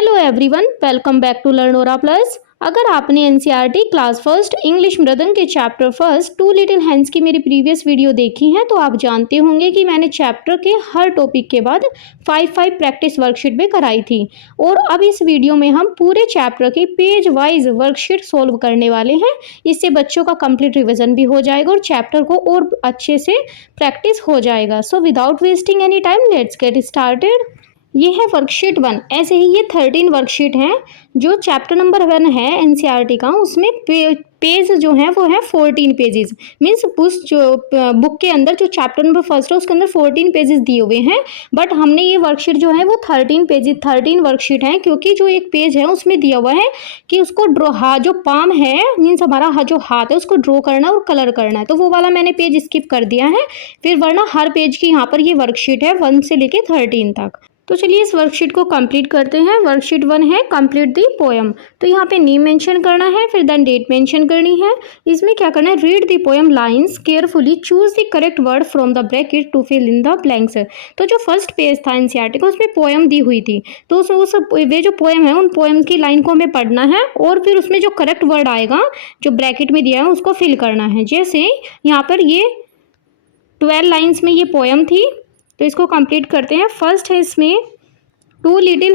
Hello everyone, welcome back to Learnora plus. अगर आपने NCERT class first English Mridang के chapter first two little hands की मेरी previous video देखी है तो आप जानते होंगे कि मैंने चैप्टर के हर टॉपिक के बाद 5 प्रैक्टिस वर्कशीट भी कराई थी। और अब इस वीडियो में हम पूरे चैप्टर की पेज वाइज वर्कशीट सोल्व करने वाले हैं। इससे बच्चों का कंप्लीट रिविजन भी हो जाएगा और चैप्टर को और अच्छे से प्रैक्टिस हो जाएगा। So without wasting any time let's get started. ये है वर्कशीट 1। ऐसे ही ये 13 वर्कशीट हैं जो चैप्टर नंबर 1 है एनसीईआरटी का। उसमें पेज जो है वो है 14 पेजेस। मीन्स उस जो बुक के अंदर जो चैप्टर नंबर फर्स्ट है उसके अंदर 14 पेजेस दिए हुए हैं, बट हमने ये वर्कशीट जो है वो 13 वर्कशीट हैं, क्योंकि जो एक पेज है उसमें दिया हुआ है कि उसको जो पाम है मीन्स हमारा जो हाथ है उसको ड्रॉ करना और कलर करना है, तो वो वाला मैंने पेज स्किप कर दिया है। फिर वरना हर पेज की यहाँ पर ये वर्कशीट है 1 से लेके 13 तक। तो चलिए इस वर्कशीट को कंप्लीट करते हैं। वर्कशीट 1 है कंप्लीट दी पोएम। तो यहाँ पे नेम मेंशन करना है, फिर देन डेट मेंशन करनी है। इसमें क्या करना है, read the poem lines carefully, choose the correct word from the bracket to fill in the blanks. तो जो फर्स्ट पेज था एनसीईआरटी का उसमें पोएम दी हुई थी, तो वे जो पोएम है उन पोएम की लाइन को हमें पढ़ना है और फिर उसमें जो करेक्ट वर्ड आएगा जो ब्रैकेट में दिया है उसको फिल करना है। जैसे यहाँ पर ये 12 लाइन्स में ये पोएम थी, तो इसको कंप्लीट करते हैं। फर्स्ट है इसमें टू लिटिल,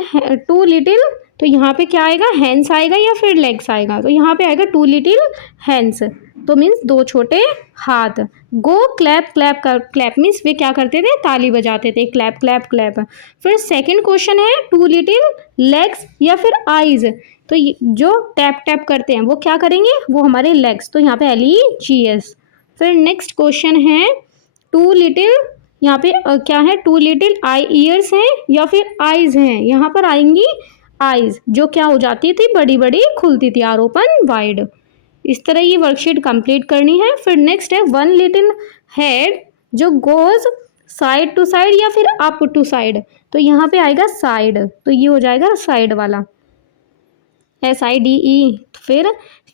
तो यहाँ पे क्या आएगा, हैंड्स आएगा या फिर लेग्स आएगा, तो यहाँ पे आएगा टू लिटिल हैंड्स, तो मीन्स 2 छोटे हाथ। गो क्लैप क्लैप क्लैप मीन्स वे क्या करते थे, ताली बजाते थे, क्लैप क्लैप क्लैप। फिर सेकंड क्वेश्चन है टू लिटिल लेग्स या फिर आईज, तो जो टैप टैप करते हैं वो क्या करेंगे, वो हमारे लेग्स, तो यहाँ पे LEGS। फिर नेक्स्ट क्वेश्चन है टू लिटिल, यहाँ पे क्या है, टू लिटिल ईयर्स हैं या फिर आइज हैं, यहाँ पर आएंगी आइज, जो क्या हो जाती थी, बड़ी बड़ी खुलती थी, आर ओपन वाइड। इस तरह ये वर्कशीट कंप्लीट करनी है। फिर नेक्स्ट है वन लिटिल हेड जो गोज साइड टू साइड या फिर अप टू साइड, तो यहाँ पे आएगा साइड, तो ये हो जाएगा साइड वाला, SIDE। फिर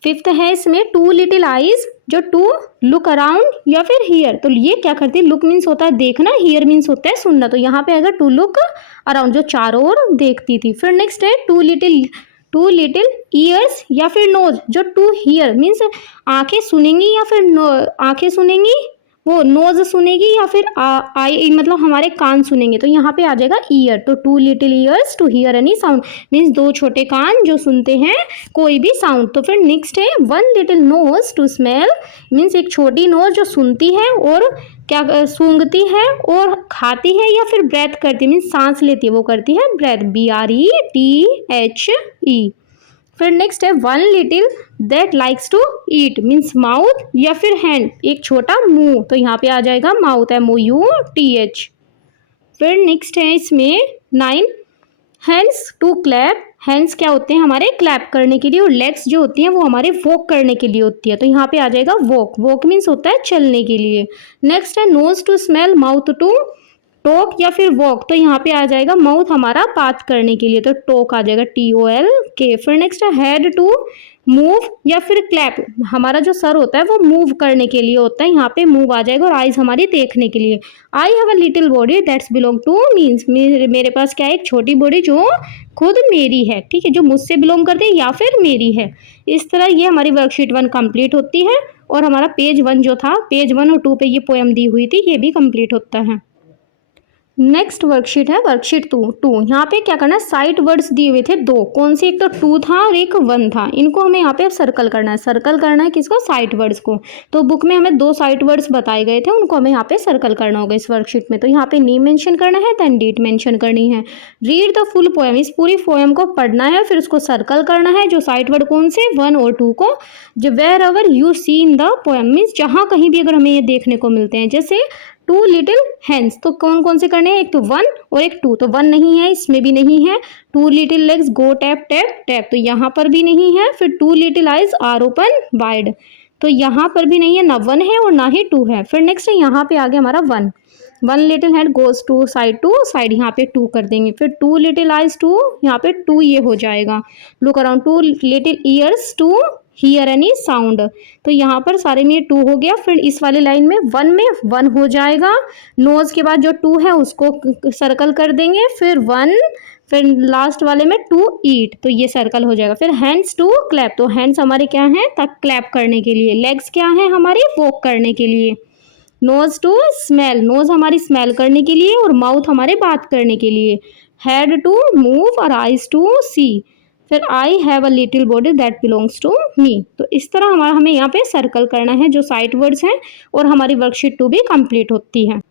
फिफ्थ है इसमें टू लिटिल आइज जो टू लुक अराउंड या फिर हियर, तो ये क्या करती है, लुक मीन्स होता है देखना, हियर मीन्स होता है सुनना, तो यहाँ पे आएगा टू लुक अराउंड जो चारों ओर देखती थी। फिर नेक्स्ट है टू लिटिल ईयर्स या फिर नोज जो टू हियर मीन्स आंखें सुनेंगी या फिर आंखें सुनेंगी, वो नोज सुनेगी या फिर आई मतलब हमारे कान सुनेंगे, तो यहाँ पे आ जाएगा ईयर, तो two little ears to hear any sound means 2 छोटे कान जो सुनते हैं कोई भी साउंड। तो फिर नेक्स्ट है one little nose to smell means एक छोटी नोज जो सुनती है और क्या सूंघती है और खाती है या फिर ब्रेथ करती है मीन्स सांस लेती है, वो करती है ब्रेथ, BRETHE। फिर नेक्स्ट है one little that likes to eat means mouth या फिर हैंड, एक छोटा मुंह, तो यहाँ पे आ जाएगा माउथ, MOUTH। फिर नेक्स्ट है इसमें 9 हैंड्स टू क्लैप, हैंड्स क्या होते हैं हमारे क्लैप करने के लिए और लेग्स जो होती हैं वो हमारे वॉक करने के लिए होती है, तो यहाँ पे आ जाएगा वॉक मीन्स होता है चलने के लिए। नेक्स्ट है nose to smell, mouth to talk या फिर वॉक, तो यहाँ पे आ जाएगा माउथ हमारा बात करने के लिए, तो टॉक आ जाएगा TOLK। फिर नेक्स्ट है हेड टू मूव या फिर क्लैप, हमारा जो सर होता है वो मूव करने के लिए होता है, यहाँ पे मूव आ जाएगा, और आइज हमारी देखने के लिए। आई have a little body that's belong two means मेरे पास क्या है, एक छोटी बॉडी जो खुद मेरी है, ठीक है, जो मुझसे बिलोंग करती है या फिर मेरी है। इस तरह ये हमारी वर्कशीट 1 कंप्लीट होती है और हमारा पेज 1 जो था, पेज 1 और 2 पे ये पोएम दी हुई थी, ये भी कंप्लीट होता है। नेक्स्ट वर्कशीट है वर्कशीट 2। यहाँ पे क्या करना है, साइट वर्ड्स दिए हुए थे 2, कौन से, एक तो 2 था और एक 1 था, इनको हमें यहाँ पे सर्कल करना है। सर्कल करना है किसको, साइट वर्ड्स को, तो बुक में हमें 2 साइट वर्ड्स बताए गए थे, उनको हमें यहाँ पे सर्कल करना होगा इस वर्कशीट में। तो यहाँ पे नेम मेंशन करना है, देन डेट मेंशन करनी है। रीड द फुल पोएम, इस पूरी पोएम को पढ़ना है, फिर उसको सर्कल करना है, जो साइट वर्ड कौन से, 1 और 2 को, जो wherever you see in the poem means जहाँ कहीं भी अगर हमें ये देखने को मिलते हैं। जैसे टू लिटिल हैंड्स, तो कौन कौन से करने हैं, एक तो 1 और एक 2, तो 1 नहीं है, इसमें भी नहीं है। Two little legs go tap tap tap, तो यहाँ पर भी नहीं है। फिर two little eyes are open wide, तो यहाँ पर भी नहीं है, ना 1 है और ना ही 2 है। फिर नेक्स्ट है यहाँ पे आ गया हमारा 1, one little hand goes to side, यहाँ पे 2 कर देंगे। फिर टू लिटिल आइज 2, यहाँ पे 2 ये हो जाएगा। Look around two little ears to hear any sound, तो यहाँ पर सारे में 2 हो गया। फिर इस वाली लाइन में 1 हो जाएगा, नोज के बाद जो 2 है उसको सर्कल कर देंगे, फिर 1, फिर लास्ट वाले में टू ईट, तो ये सर्कल हो जाएगा। फिर हैंड्स टू क्लैप, तो हैंड्स हमारे क्या हैं, तक क्लैप करने के लिए। लेग्स क्या हैं हमारे, वॉक करने के लिए। नोज टू स्मेल, नोज हमारी स्मेल करने के लिए और माउथ हमारे बात करने के लिए। हेड टू मूव और आइज टू सी। फिर I have a little body that belongs to me. तो इस तरह हमें यहाँ पे सर्कल करना है जो साइट वर्ड्स हैं, और हमारी वर्कशीट 2 भी कंप्लीट होती है।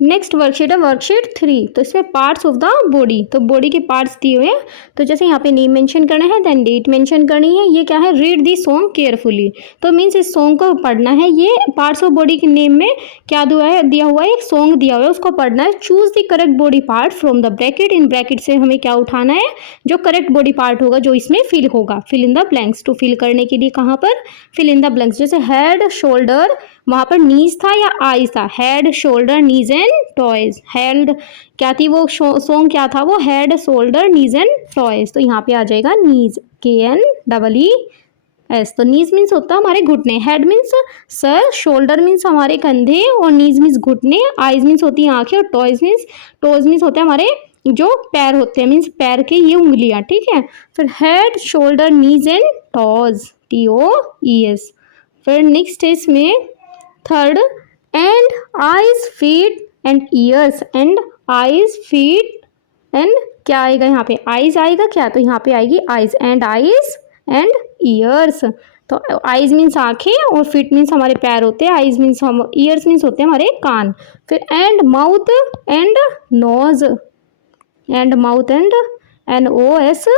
नेक्स्ट वर्कशीट है वर्कशीट 3। तो इसमें पार्ट्स ऑफ द बॉडी, तो बॉडी के पार्ट्स दिए हुए हैं। तो जैसे यहाँ पे नेम मेंशन करना है, देन डेट मेंशन करनी है। ये क्या है, रीड दी सॉन्ग केयरफुली, तो मीन्स इस सॉन्ग को पढ़ना है। ये पार्ट्स ऑफ बॉडी के नेम में क्या दिया हुआ है, एक सॉन्ग दिया हुआ है, उसको पढ़ना है। Choose the correct body part from the bracket, in bracket से हमें क्या उठाना है, जो करेक्ट बॉडी पार्ट होगा जो इसमें फिल होगा। Fill in the blanks, to fill करने के लिए कहाँ पर, फिल इन द ब्लैंक्स। जैसे हेड शोल्डर, वहाँ पर नीज था या आईज था, head shoulder knees and toes. Head क्या थी, वो सॉन्ग क्या था, वो head shoulder knees and toes. तो यहाँ पे आ जाएगा नीज, KNEES। तो नीज मीन्स होता है हमारे घुटने, head means sir, shoulder means हमारे कंधे, और नीज मीन्स घुटने, आईज मीन्स होती है आंखें, और टॉयज मीन्स होते हैं हमारे जो पैर होते हैं, मीन्स पैर के ये उंगलियां, ठीक है। फिर head shoulder knees and toes, TOES। फिर नेक्स्ट है इसमें third, and eyes feet and ears, and eyes feet and क्या आएगा यहाँ पे, आईज आएगा क्या, तो यहाँ पे आएगी eyes, and eyes and years. तो आईज मीन्स आंखें, और फीट मीन्स हमारे पैर होते हैं, आईज मीन्स ईयर्स मीन्स होते हैं हमारे कान। फिर and mouth and nose, and mouth and NOSE।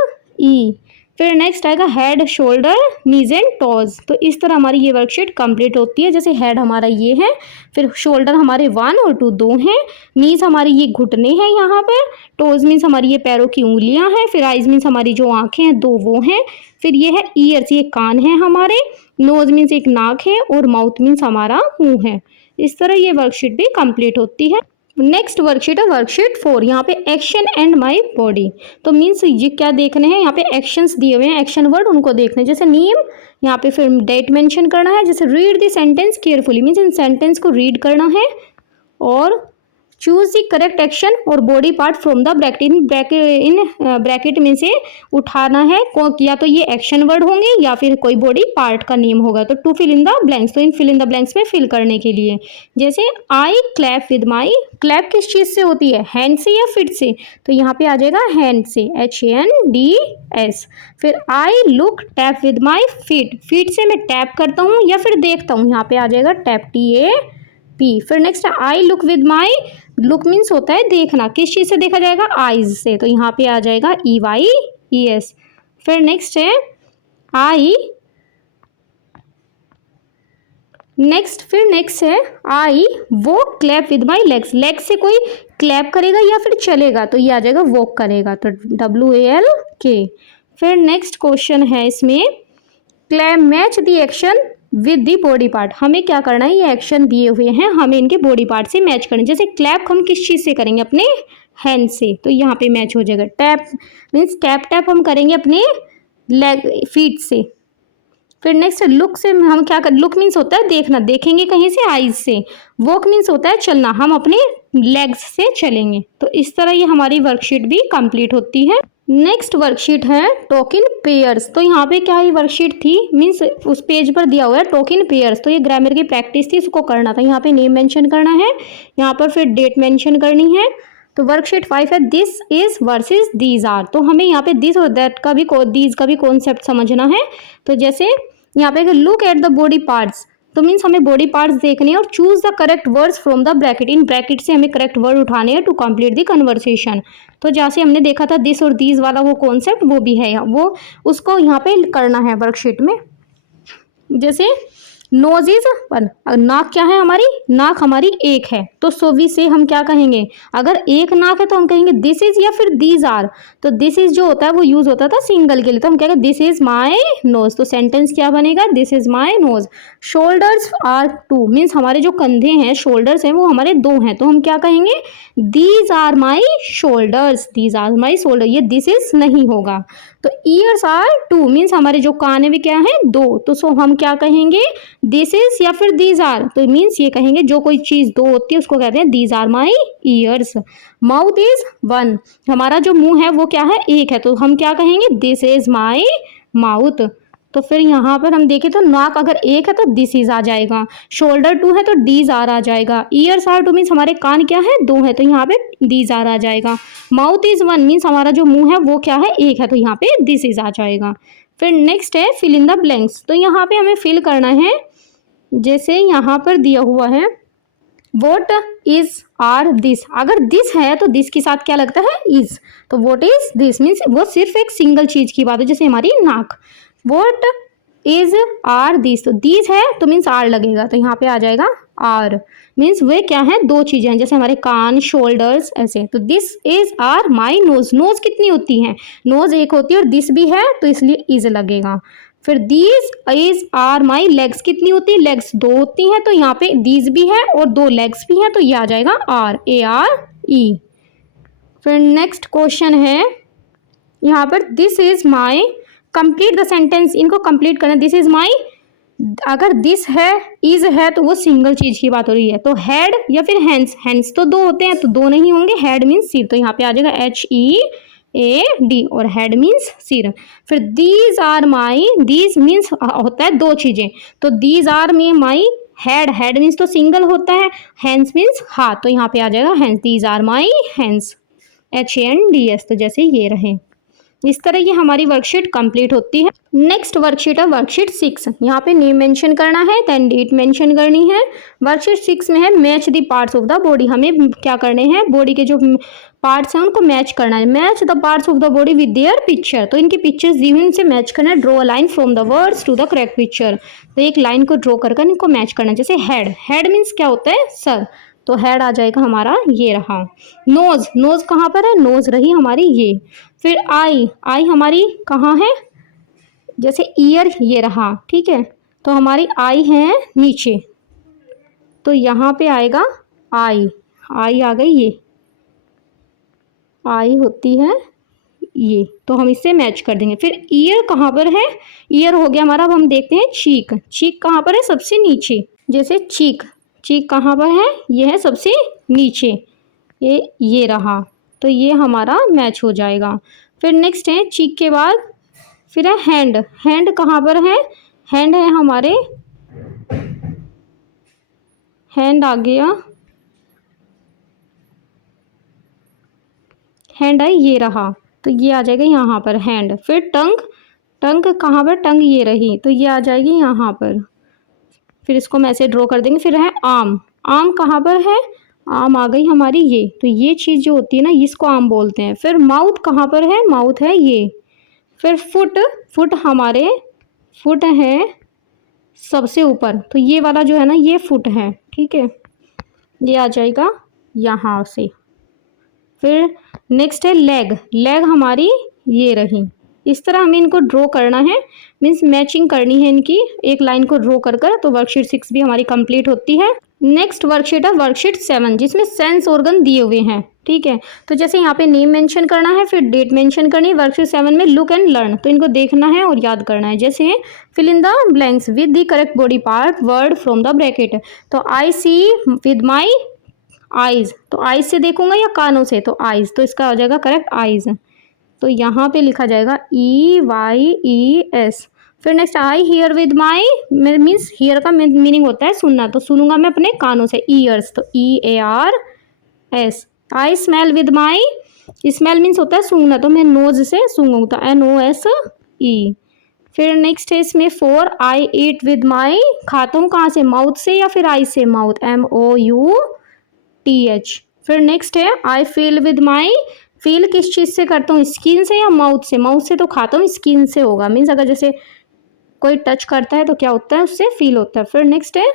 फिर नेक्स्ट आएगा head shoulder knees and toes. तो इस तरह हमारी ये वर्कशीट कंप्लीट होती है। जैसे हेड हमारा ये है, फिर शोल्डर हमारे 1 और 2 2 हैं, नीज हमारी ये घुटने हैं यहाँ पर, टोज मीन्स हमारी ये पैरों की उंगलियां हैं, फिर आइज मीन्स हमारी जो आंखें हैं 2 वो हैं, फिर ये है ईयर्स, ये कान है हमारे, नोज मीन्स एक नाक है, और माउथ मीन्स हमारा मुंह है। इस तरह ये वर्कशीट भी कंप्लीट होती है। नेक्स्ट वर्कशीट है वर्कशीट 4। यहाँ पे एक्शन एंड माई बॉडी, तो मीन्स ये क्या देखने हैं, यहाँ पे एक्शंस दिए हुए हैं, एक्शन वर्ड उनको देखने हैं। जैसे नेम, यहाँ पे फिर डेट मेंशन करना है। जैसे read the sentence carefully, means in sentence को रीड करना है। और चूज द करेक्ट एक्शन और body part from the bracket, in bracket में से उठाना है, या तो ये एक्शन वर्ड होंगे या फिर कोई बॉडी पार्ट का नेम होगा। तो to fill in the blanks, तो इन फिल इन द ब्लैंक्स में फिल करने के लिए, जैसे I clap with my, clap किस चीज़ से होती है, हैंड से या फिट से, तो यहाँ पे आ जाएगा हैंड से, HANDS। फिर I look tap with my feet, feet से मैं टैप करता हूँ या फिर देखता हूँ, यहाँ पे आ जाएगा टैप, TAP। फिर next I look with my, look means होता है देखना, किस चीज़ से देखा जाएगा, आईज से, तो यहाँ पे आ जाएगा EYES। फिर नेक्स्ट है आई, नेक्स्ट है आई वो clap with my legs, legs से कोई क्लैप करेगा या फिर चलेगा, तो ये आ जाएगा वॉक करेगा, तो WALK। फिर नेक्स्ट क्वेश्चन है इसमें, clap match the action with the body part, हमें क्या करना है, ये एक्शन दिए हुए हैं, हमें इनके बॉडी पार्ट से मैच करना है। जैसे क्लैप हम किस चीज़ से करेंगे, अपने हैंड से, तो यहाँ पे मैच हो जाएगा। टैप मीन्स टैप हम करेंगे अपने लेग फीट से। फिर नेक्स्ट लुक से हम क्या कर, लुक मीन्स होता है देखना, देखेंगे कहीं से आईज से। वॉक मीन्स होता है चलना, हम अपने लेग्स से चलेंगे। तो इस तरह ये हमारी वर्कशीट भी कंप्लीट होती है। नेक्स्ट वर्कशीट है टॉक इन पेयर्स। तो यहाँ पे क्या ये वर्कशीट थी, मीन्स उस पेज पर दिया हुआ है टॉक इन पेयर्स, तो ये ग्रामर की प्रैक्टिस थी, उसको करना था। यहाँ पे नेम मेंशन करना है, यहाँ पर फिर डेट मेंशन करनी है। तो वर्कशीट 5 है this is versus these are, तो हमें यहाँ पे दिस और दैट का भी दीज का भी कॉन्सेप्ट समझना है। तो जैसे यहाँ पे look at the body parts, तो मीन्स हमें बॉडी पार्ट्स देखने हैं, और choose the correct words from the bracket, in bracket से हमें करेक्ट वर्ड उठाने हैं टू कंप्लीट द कन्वर्सेशन। तो जैसे हमने देखा था दिस और दीज वाला वो कॉन्सेप्ट, वो भी है वो, उसको यहाँ पे करना है वर्कशीट में। जैसे नोज इज 1, नाक क्या है हमारी, नाक हमारी एक है, तो सोवी से हम क्या कहेंगे, अगर एक नाक है तो हम कहेंगे दिस इज या फिर दीज आर। तो दिस इज जो होता है वो यूज होता था सिंगल के लिए, तो हम कहेंगे दिस इज माई नोज, तो सेंटेंस क्या बनेगा, this is my nose. Shoulders are 2, means हमारे जो कंधे हैं, शोल्डर्स हैं, वो हमारे 2 हैं, तो हम क्या कहेंगे these are my shoulders, these are my shoulder, ये दिस इज नहीं होगा। तो ईयर्स आर 2, मीन्स हमारे जो कान है वे क्या है 2, तो सो हम क्या कहेंगे दिस इज या फिर दीज आर, तो मीन्स ये कहेंगे जो कोई चीज दो होती है उसको कहते हैं these are my ears. Mouth is one, हमारा जो मुंह है वो क्या है, एक है, तो हम क्या कहेंगे, दिस इज माई माउथ। तो फिर यहाँ पर हम देखें तो नाक अगर एक है तो दिस इज आ जाएगा, शोल्डर टू है तो डीज आर आ जाएगा, ईयर्स आर टू मीन्स हमारे कान क्या है, दो है, तो यहाँ पे डीज आर आ जाएगा। माउथ इज वन मीन्स हमारा जो मुंह है वो क्या है, एक है, तो यहाँ पे दिस इज आ जाएगा। फिर नेक्स्ट है फिल इन द ब्लैंक्स, तो यहाँ पे हमें फिल करना है, जैसे यहाँ पर दिया हुआ है वॉट इज आर दिस, अगर दिस है तो दिस के साथ क्या लगता है, इज, तो वॉट इज दिस मीन्स वो सिर्फ एक सिंगल चीज की बात है, जैसे हमारी नाक। वॉट इज आर दिस, तो दिस है तो मीन्स आर लगेगा, तो यहाँ पे आ जाएगा आर, मीन्स वे क्या है, दो चीजें हैं, जैसे हमारे कान, शोल्डर्स, ऐसे। तो this is are my nose, nose कितनी होती है, नोज एक होती है और दिस भी है तो इसलिए इज लगेगा। फिर these is are my legs, कितनी होती है, लेग्स दो होती हैं, तो यहाँ पे दीज भी है और दो लेग्स भी हैं, तो ये आ जाएगा आर, ए आर ई। फिर नेक्स्ट क्वेश्चन है यहाँ पर this is my, complete the sentence, इनको कंप्लीट करना। दिस इज माई, अगर दिस है, इज है, तो वो सिंगल चीज की बात हो रही है, तो हेड या फिर हैंड्स, हैंड्स तो दो होते हैं तो दो नहीं होंगे, हेड मीन्स सिर, तो यहाँ पे आ जाएगा HEAD और हेड मीन्स सिर। फिर these are my, these means होता है दो चीजें, तो दीज आर में माई हेड, हेड मीन्स तो सिंगल होता है, हैंड्स मीन्स हाथ, तो यहाँ पे आ जाएगा hands, these are my hands, HANDS, तो जैसे ये रहे। इस तरह ये हमारी वर्कशीट कंप्लीट होती है। नेक्स्ट वर्कशीट है वर्कशीट 6, यहाँ पे नेम मेंशन करना है, देन डेट मेंशन करनी है। वर्कशीट 6 में है match the parts of the body, हमें क्या करने हैं, बॉडी के जो पार्ट्स हैं उनको मैच करना है। Match the parts of the body with their picture, तो इनकी पिक्चर्स दी हुई इनसे मैच करना है। Draw a line from the words to the correct picture, तो एक लाइन को ड्रॉ कर इनको मैच करना है। जैसे हेड, हेड मीन्स क्या होता है, सर, तो हेड आ जाएगा हमारा, ये रहा। नोज, नोज कहाँ पर है, नोज रही हमारी ये। फिर आई, आई हमारी कहाँ है, जैसे ईयर ये रहा, ठीक है, तो हमारी आई है नीचे, तो यहाँ पे आएगा आई, आई आ गई, ये आई होती है ये, तो हम इससे मैच कर देंगे। फिर ईयर कहाँ पर है, ईयर हो गया हमारा। अब हम देखते हैं चीक, चीक कहाँ पर है, सबसे नीचे, जैसे चीक, चीक कहाँ पर है, ये है सबसे नीचे, ये रहा, तो ये हमारा मैच हो जाएगा। फिर नेक्स्ट है चीक के बाद फिर है हैंड, हैंड कहाँ पर है, हैंड है हमारे, हैंड आ गया, हैंड है ये रहा, तो ये आ जाएगा यहाँ पर हैंड। फिर टंग, टंग कहाँ पर, टंग ये रही, तो ये आ जाएगी यहाँ पर, फिर इसको मैं ऐसे ड्रॉ कर देंगे। फिर है आम, आम कहाँ पर है, आम आ गई हमारी ये, तो ये चीज़ जो होती है ना इसको आम बोलते हैं। फिर माउथ कहाँ पर है, माउथ है ये। फिर फुट, फुट हमारे, फुट है सबसे ऊपर, तो ये वाला जो है ना ये फुट है, ठीक है, ये आ जाएगा यहाँ से। फिर नेक्स्ट है लेग, लेग हमारी ये रही। इस तरह हमें इनको ड्रॉ करना है, मीन्स मैचिंग करनी है इनकी, एक लाइन को ड्रॉ कर तो वर्कशीट 6 भी हमारी कंप्लीट होती है। नेक्स्ट वर्कशीट है वर्कशीट 7, जिसमें सेंस ऑर्गन दिए हुए हैं, ठीक है, तो जैसे यहाँ पे नेम मेंशन करना है, फिर डेट मेंशन करनी है। वर्कशीट 7 में लुक एंड लर्न, तो इनको देखना है और याद करना है। जैसे fill in the blanks with the correct body part word from the bracket, तो I see with my eyes, तो आइज से देखूंगा या कानों से, तो आइज, तो इसका हो जाएगा करेक्ट आइज, तो यहाँ पे लिखा जाएगा EYES। फिर next I hear with my, means here का मीनिंग होता है सुनना, तो सुनूंगा मैं अपने कानों से, ईयर्स, तो EARS। I smell with my, smell means होता है सूंघना, तो मैं नोज से सूंघूंगा, तो NOSE। फिर नेक्स्ट है इसमें 4 आई ईट विद माई, खाता हूँ कहाँ से, माउथ से या फिर आई से, माउथ, MOUTH। फिर नेक्स्ट है I feel with my, feel किस चीज़ से करता हूँ, स्किन से या माउथ से, माउथ से तो खाता हूँ, स्किन से होगा, मीन्स अगर जैसे कोई टच करता है तो क्या होता है, उससे फील होता है। फिर नेक्स्ट है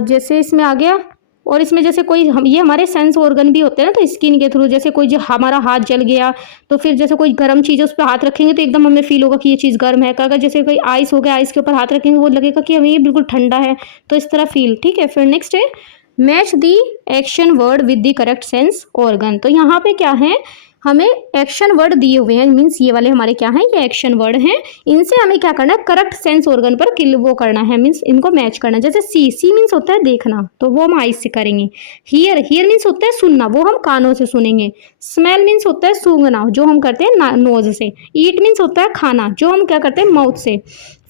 जैसे इसमें आ गया, और इसमें जैसे कोई ये हमारे सेंस ऑर्गन भी होते हैं ना, तो स्किन के थ्रू, जैसे कोई जो हमारा हाथ जल गया तो फिर जैसे कोई गर्म चीज़ है उस पर हाथ रखेंगे तो एकदम हमें फील होगा कि ये चीज़ गर्म है। अगर जैसे कोई आइस हो गया, आइस के ऊपर हाथ रखेंगे वो लगेगा कि हमें ये बिल्कुल ठंडा है, तो इस तरह फील, ठीक है। फिर नेक्स्ट है match the action word with the correct sense organ, तो यहाँ पे क्या है, हमें एक्शन वर्ड दिए हुए हैं, मीन्स ये वाले हमारे क्या हैं, ये एक्शन वर्ड हैं। इनसे हमें क्या करना है, करेक्ट सेंस ऑर्गन पर वो करना है, मीन्स इनको मैच करना है। जैसे सी मीन्स होता है देखना, तो वो हम आईज से करेंगे। हियर मीन्स होता है सुनना, वो हम कानों से सुनेंगे। स्मेल मीन्स होता है सूंघना, जो हम करते हैं नोज से। ईट मीन्स होता है खाना, जो हम क्या करते हैं माउथ से।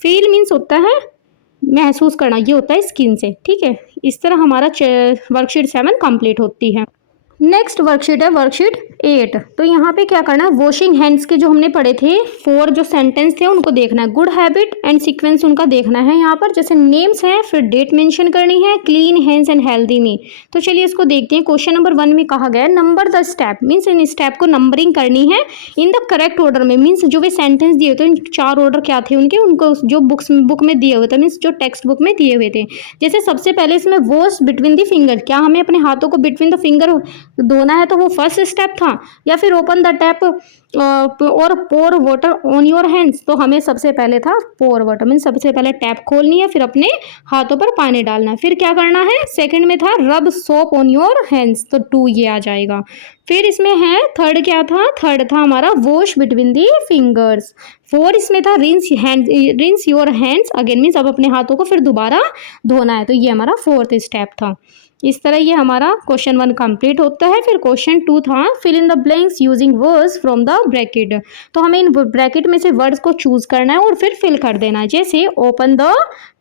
फील मीन्स होता है महसूस करना, ये होता है स्किन से। ठीक है, इस तरह हमारा वर्कशीट 7 कंप्लीट होती है। नेक्स्ट वर्कशीट है वर्कशीट 8। तो यहाँ पे क्या करना है, वॉशिंग हैंड्स के जो हमने पढ़े थे 4 जो सेंटेंस थे उनको देखना है। गुड हैबिट एंड सीक्वेंस उनका देखना है यहाँ पर, जैसे नेम्स हैं, फिर डेट मेंशन करनी है, क्लीन हैंड्स एंड हेल्दी मी। तो चलिए इसको देखते हैं। क्वेश्चन नंबर 1 में कहा गया है number the step, means in step को नंबरिंग करनी है इन द करेक्ट ऑर्डर में। मीन्स जो वे सेंटेंस दिए थे 4 ऑर्डर क्या थे उनके, उनको जो बुक में दिए हुए थे, मीन्स जो टेक्स्ट बुक में दिए हुए थे। जैसे सबसे पहले इसमें वॉश बिटवीन द फिंगर, क्या हमें अपने हाथों को बिटवीन द फिंगर धोना है, तो वो फर्स्ट स्टेप था। या फिर ओपन द टैप और pour water on your hands, तो हमें सबसे पहले था पोर वाटर, मीन सबसे पहले टैप खोलनी है, फिर अपने हाथों पर पानी डालना है। फिर क्या करना है, सेकंड में था रब सोप ऑन योर हैंड्स, तो 2 ये आ जाएगा। फिर इसमें है थर्ड, क्या था, थर्ड था हमारा वॉश बिटवीन दी फिंगर्स। 4 इसमें था rinse your hands again, means अब अपने हाथों को फिर दोबारा धोना है, तो ये हमारा 4th स्टेप था। इस तरह ये हमारा क्वेश्चन 1 कंप्लीट होता है। फिर क्वेश्चन 2 था fill in the blanks using words from the bracket. तो हमें इन ब्रैकेट में से वर्ड्स को चूज करना है और फिर फिल कर देना है। जैसे ओपन द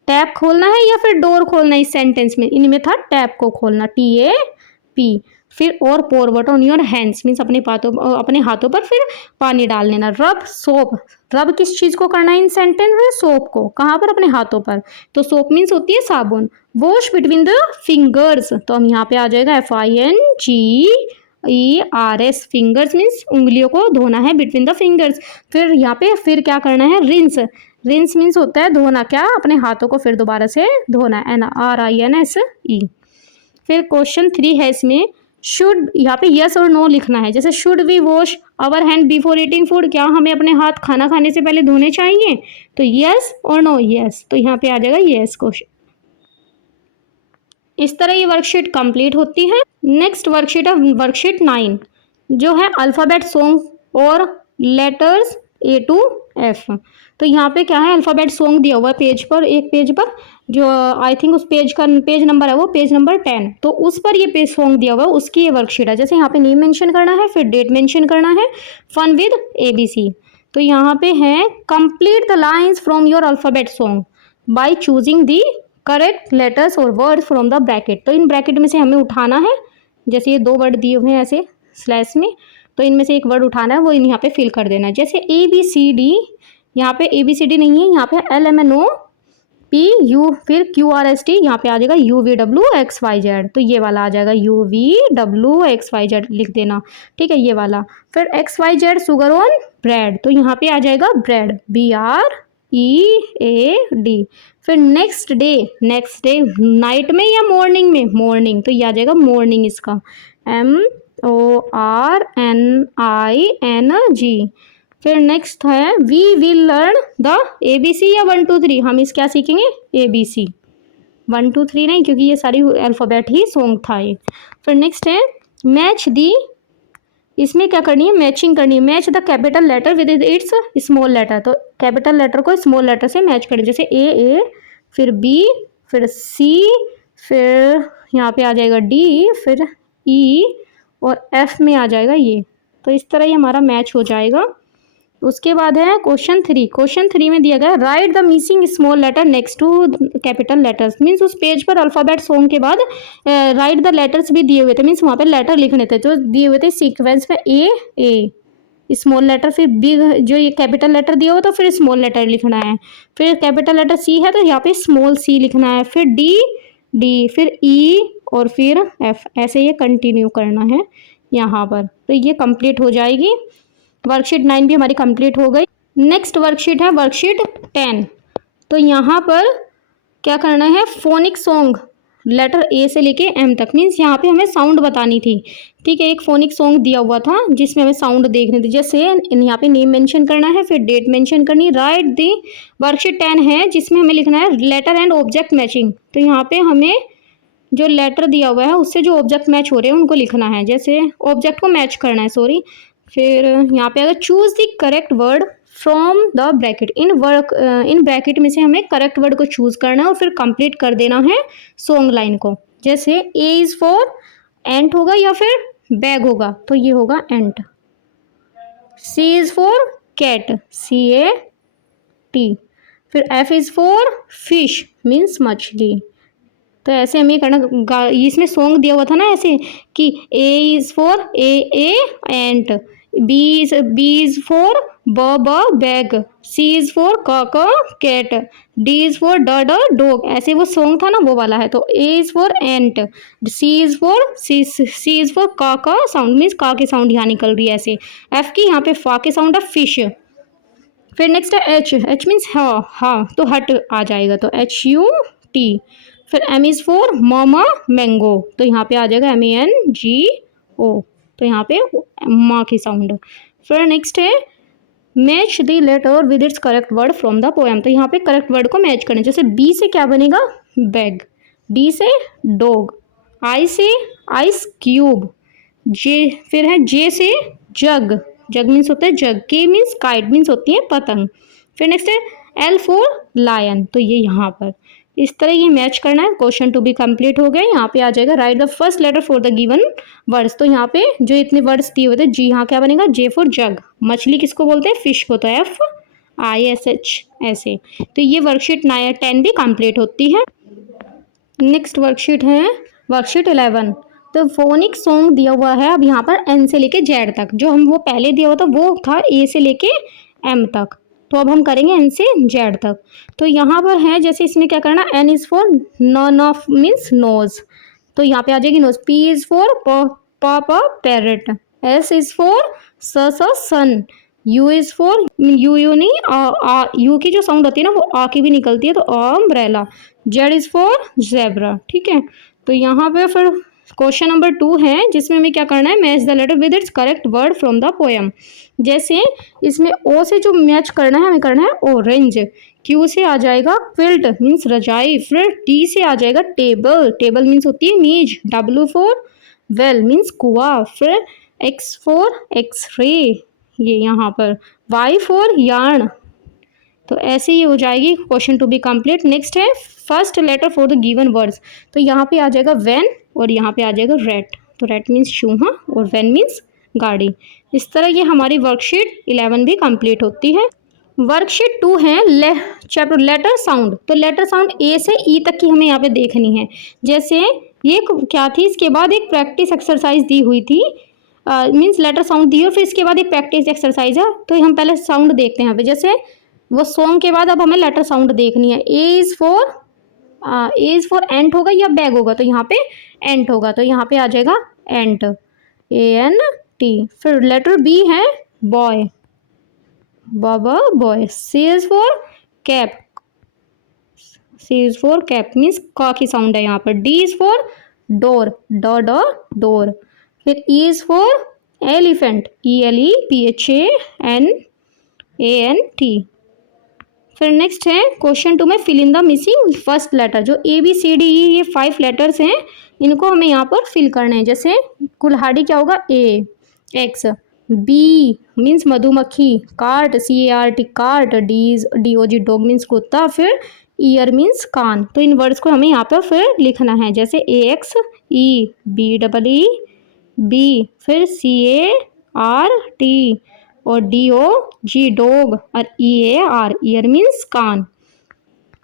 टैप खोलना है या फिर डोर खोलना है, इस सेंटेंस में इनमें था टैप को खोलना, TAP। फिर और pour water on your hands, means अपने हाथों पर फिर पानी डाल लेना। रब सोप, रब किस चीज़ को करना है इन सेंटेंस में, सोप को, कहाँ पर, अपने हाथों पर, तो सोप मीन्स होती है साबुन। वॉश बिटवीन द फिंगर्स, तो हम यहाँ पे आ जाएगा FINGERS, फिंगर्स मीन्स उंगलियों को धोना है बिटवीन द फिंगर्स। फिर यहाँ पे फिर क्या करना है, रिंस, रिंस मीन्स होता है धोना, क्या, अपने हाथों को फिर दोबारा से धोना है, RINSE। फिर क्वेश्चन 3 है इसमें शुड, यहाँ पे यस और नो लिखना है। जैसे should we wash our hand before eating food, क्या हमें अपने हाथ खाना खाने से पहले धोने चाहिए, तो यस और नो, यस, तो यहाँ पे आ जाएगा यस क्वेश्चन। इस तरह ये वर्कशीट कंप्लीट होती है। नेक्स्ट वर्कशीट है वर्कशीट 9, जो है अल्फ़ाबेट सॉन्ग और लेटर्स A to F। तो यहाँ पे क्या है, अल्फ़ाबेट सॉन्ग दिया हुआ है पेज पर, एक पेज पर, जो आई थिंक उस पेज का पेज नंबर है वो पेज नंबर 10, तो उस पर ये पेज सॉन्ग दिया हुआ है, उसकी ये वर्कशीट है। जैसे यहाँ पे नेम मेंशन करना है, फिर डेट मेंशन करना है, फन विद ABC। तो यहाँ पे है complete the lines from your alphabet song by choosing the correct letters और वर्ड फ्रॉम द ब्रैकेट। तो इन ब्रैकेट में से हमें उठाना है, जैसे ये 2 वर्ड दिए हुए हैं ऐसे स्लैश में, तो इनमें से एक वर्ड उठाना है, वो यहाँ पे फिल कर देना है। जैसे ABCD, यहाँ पे ABCD नहीं है, यहाँ पे LMNOP, फिर QRST, यहाँ पे आ जाएगा UVWXYZ, तो ये वाला आ जाएगा UVWXYZ लिख देना, ठीक है, ये वाला। फिर XYZ शुगर ऑन ब्रेड, तो यहाँ पे आ जाएगा ब्रेड, BREAD। फिर next day, next day night में या मॉर्निंग में, मॉर्निंग, तो ये आ जाएगा मॉर्निंग, इसका MORNING। फिर नेक्स्ट है we will learn the ABC या 1 2 3, हम इस क्या सीखेंगे, ABC, 1 2 3 नहीं, क्योंकि ये सारी अल्फ़ाबेट ही सॉन्ग था ये। फिर नेक्स्ट है मैच दी, इसमें क्या करनी है, मैचिंग करनी है। Match the capital letter with its small letter, तो कैपिटल लेटर को स्मॉल लेटर से मैच करें। जैसे A, फिर B, फिर C, फिर यहाँ पे आ जाएगा D, फिर E, और F में आ जाएगा ये। तो इस तरह ये हमारा मैच हो जाएगा। उसके बाद है क्वेश्चन 3। क्वेश्चन 3 में दिया गया write the missing small letter next to capital letters, means उस पेज पर अल्फ़ाबेट सॉन्ग के बाद राइट द लेटर्स भी दिए हुए थे, मीन्स वहाँ पे लेटर लिखने थे, जो दिए हुए थे सीक्वेंस में A स्मॉल लेटर, फिर B जो ये कैपिटल लेटर दिया हुआ तो फिर स्मॉल लेटर लिखना है, फिर कैपिटल लेटर C है तो यहाँ पे स्मॉल C लिखना है, फिर D, फिर E और फिर F, ऐसे ये कंटिन्यू करना है यहाँ पर। तो ये कंप्लीट हो जाएगी। वर्कशीट 9 भी हमारी कंप्लीट हो गई। नेक्स्ट वर्कशीट है वर्कशीट 10। तो यहाँ पर क्या करना है, फोनिक सॉन्ग लेटर A से लेके M तक, मीन्स यहाँ पे हमें साउंड बतानी थी, ठीक है। एक फोनिक सॉन्ग दिया हुआ था जिसमें हमें साउंड देखने थी। जैसे यहाँ पे नेम मेंशन करना है, फिर डेट मेंशन करनी, राइट दी। वर्कशीट 10 है जिसमें हमें लिखना है लेटर एंड ऑब्जेक्ट मैचिंग। तो यहाँ पे हमें जो लेटर दिया हुआ है उससे जो ऑब्जेक्ट मैच हो रहे हैं उनको लिखना है, जैसे ऑब्जेक्ट को मैच करना है, सॉरी। फिर यहाँ पे अगर choose the correct word from the bracket, in bracket में से हमें करेक्ट वर्ड को चूज करना है और फिर कंप्लीट कर देना है सॉन्ग लाइन को। जैसे ए इज फॉर एंट होगा या फिर बैग होगा, तो ये होगा एंट। C is for cat, CAT। फिर F is for fish means मछली। तो ऐसे हमें करना, इसमें सॉन्ग दिया हुआ था ना ऐसे कि A is for A ant, B is for ब बैग, सी इज फॉर क कैट, डी इज फॉर ड डॉग, ऐसे वो सॉन्ग था ना वो वाला है। तो A is for ant, C is for क साउंड मीन्स का के साउंड यहाँ निकल रही है ऐसे। एफ की यहाँ पे फा के साउंड है फिश। फिर नेक्स्ट है एच मीन्स हा, तो हट आ जाएगा, तो HUT। फिर M is for mama mango, तो यहाँ पे आ जाएगा MANGO, तो यहाँ पे माँ की साउंड। फिर नेक्स्ट है match the letter with its correct word from the poem, तो यहाँ पे करेक्ट वर्ड को मैच करें। जैसे बी से क्या बनेगा बैग, डी से डॉग, आई से आइस क्यूब, फिर है जे से जग मीन्स होता है जग, के मीन्स काइट मीन्स होती है पतंग। फिर नेक्स्ट है L फॉर लायन, तो ये यहाँ पर इस तरह ये मैच करना है। क्वेश्चन टू बी कंप्लीट हो गया। यहाँ पे आ जाएगा write the first letter for the given words, तो यहाँ पे जो इतने वर्ड्स दिए हुए थे, जी यहाँ क्या बनेगा J फॉर जग, मछली किसको बोलते हैं फिश को, तो FISH ऐसे। तो ये वर्कशीट 10 भी कंप्लीट होती है। नेक्स्ट वर्कशीट है वर्कशीट 11। तो फोनिक सॉन्ग दिया हुआ है अब यहाँ पर N से लेके Z तक, जो हम वो पहले दिया हुआ था वो था A से लेके M तक, तो अब हम करेंगे N से Z तक। तो यहाँ पर है जैसे इसमें क्या करना, N is for none of means nose, तो यहाँ पे आ जाएगी नोज। P इज फॉर प parrot, S is for sun, U is for you नहीं यू की जो साउंड होती है ना वो आ की भी निकलती है, तो umbrella. Z is for zebra, ठीक है। तो यहाँ पे फिर क्वेश्चन नंबर 2 है जिसमें हमें क्या करना है, match the letter with its correct word from the poem. जैसे इसमें O से जो मैच करना है हमें करना है ऑरेंज, Q से आ जाएगा क्विल्ट मीन्स रजाई, फिर T से आ जाएगा टेबल मीन्स होती है मेज, W फॉर वेल मीन्स कुआ, फिर X फॉर एक्सरे ये यहाँ पर, Y फॉर यार्न। तो ऐसे ही हो जाएगी question to be complete. Next है first letter for the given words, तो यहाँ पे आ जाएगा वैन और यहाँ पे आ जाएगा रेट, तो रेट मीन्स चूहा और वैन मीन्स गाड़ी। इस तरह ये हमारी वर्कशीट 11 भी कंप्लीट होती है। वर्कशीट 2 है चैप्टर लेटर साउंड, तो लेटर साउंड A से E तक की हमें यहाँ पे देखनी है। जैसे ये क्या थी, इसके बाद एक प्रैक्टिस एक्सरसाइज दी हुई थी, मीन्स लेटर साउंड दी और फिर इसके बाद एक प्रैक्टिस एक्सरसाइज है। तो हम पहले साउंड देखते हैं यहाँ पे, जैसे वो सॉन्ग के बाद अब हमें लेटर साउंड देखनी है। ए इज फॉर एंट होगा या बैग होगा, तो यहाँ पे एंट होगा, तो यहाँ पे आ जाएगा एंट, ANT। फिर लेटर B है boy, boy. C is for cap, means का की साउंड है यहाँ पर। D is for door, door. फिर E is for elephant, ELEPHANANT। फिर नेक्स्ट है क्वेश्चन 2 में fill in the missing first letter, जो ABCDE ये 5 लेटर्स हैं, इनको हमें यहाँ पर फिल करने हैं। जैसे कुल्हाड़ी क्या होगा A, X, B मीन्स मधुमक्खी, cart CART cart, DOG dog means कुत्ता, फिर ईयर मीन्स कान। तो इन वर्ड्स को हमें यहाँ पर फिर लिखना है, जैसे AXEBEE, फिर CART और DOG डॉग और EAR ईयर मीन्स कान।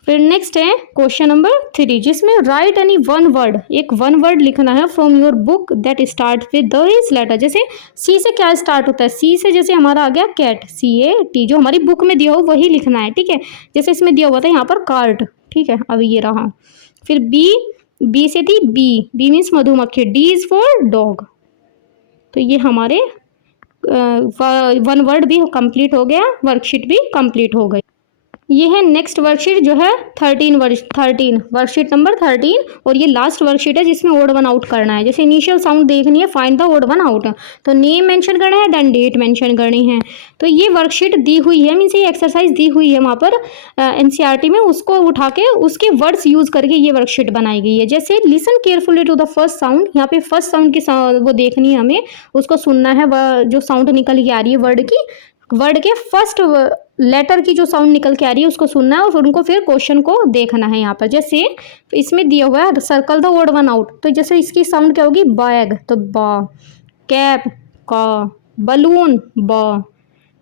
फिर नेक्स्ट है क्वेश्चन नंबर 3, जिसमें राइट एनी वन वर्ड, एक वन वर्ड लिखना है from your book that start with this letter. जैसे C से क्या स्टार्ट होता है, C से जैसे हमारा आ गया कैट, CAT, जो हमारी बुक में दिया हो वही लिखना है, ठीक है। जैसे इसमें दिया हुआ था यहाँ पर कार्ट, ठीक है, अब ये रहा। फिर B से थी बी मीन्स मधुमक्खी, D इज फॉर डॉग। तो ये हमारे वन वर्ड भी कंप्लीट हो गया, वर्कशीट भी कंप्लीट हो गई। ये है नेक्स्ट वर्कशीट जो है 13 वर्कशीट नंबर 13 और ये लास्ट वर्कशीट है जिसमें ओड वन आउट करना है। जैसे इनिशियल साउंड देखनी है, find the odd one out, तो नेम मेंशन करना है, देन डेट मेंशन करनी है। तो ये वर्कशीट दी हुई है, मीन्स ये एक्सरसाइज दी हुई है वहाँ पर एनसीईआरटी में, उसको उठा के उसके वर्ड्स यूज करके ये वर्कशीट बनाई गई है। जैसे listen carefully to the first sound, यहाँ पे फर्स्ट साउंड की वो देखनी है हमें, उसको सुनना है, जो साउंड निकल के आ रही है वर्ड के फर्स्ट लेटर की जो साउंड निकल के आ रही है उसको सुनना है और उनको फिर क्वेश्चन को देखना है। यहाँ पर जैसे इसमें दिया हुआ है circle the word one out, तो जैसे इसकी साउंड क्या होगी, बैग तो बा, कैप का, बलून बा।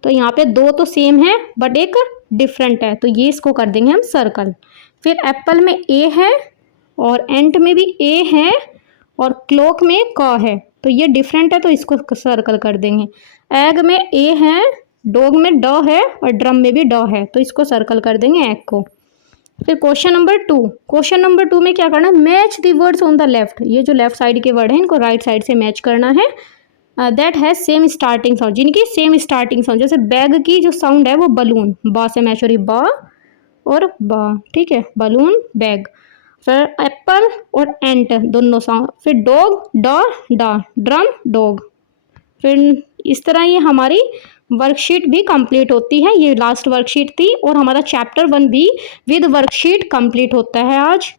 तो यहाँ पे दो तो सेम है बट एक डिफरेंट है, तो ये इसको कर देंगे हम सर्कल। फिर एप्पल में ए है और एंट में भी ए है और क्लॉक में क है, तो ये डिफरेंट है तो इसको सर्कल कर देंगे। एग में ए है, डॉग में ड है और ड्रम में भी ड है, तो इसको सर्कल कर देंगे एग को। फिर क्वेश्चन नंबर टू में क्या करना है, match the words on the left, ये जो लेफ्ट साइड के वर्ड हैं इनको राइट साइड से मैच करना है। That has same starting sound, जिनकी सेम स्टार्टिंग साउंड, जैसे बैग की जो साउंड है वो बलून, बा से मैच हो रही, बा और बा, ठीक है, बलून बैग। फिर एप्पल और एंट दोनों साउंड। फिर डॉग डा, ड्रम डॉग। फिर इस तरह ये हमारी वर्कशीट भी कंप्लीट होती है। ये लास्ट वर्कशीट थी और हमारा चैप्टर 1 भी विद वर्कशीट कंप्लीट होता है आज।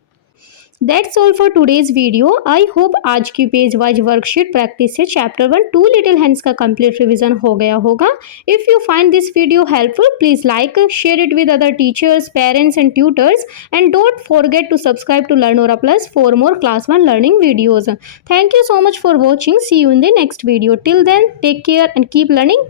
That's all for today's video. I hope आज की पेज वाइज वर्कशीट प्रैक्टिस से चैप्टर 1 टू लिटिल हैंड्स का कंप्लीट रिवीजन हो गया होगा। If you find this video helpful, please like, share it with other teachers, parents and tutors, and don't forget to subscribe to Learnora Plus for more class 1 learning videos. Thank you so much for watching. See you in the next video. Till then, take care and keep learning.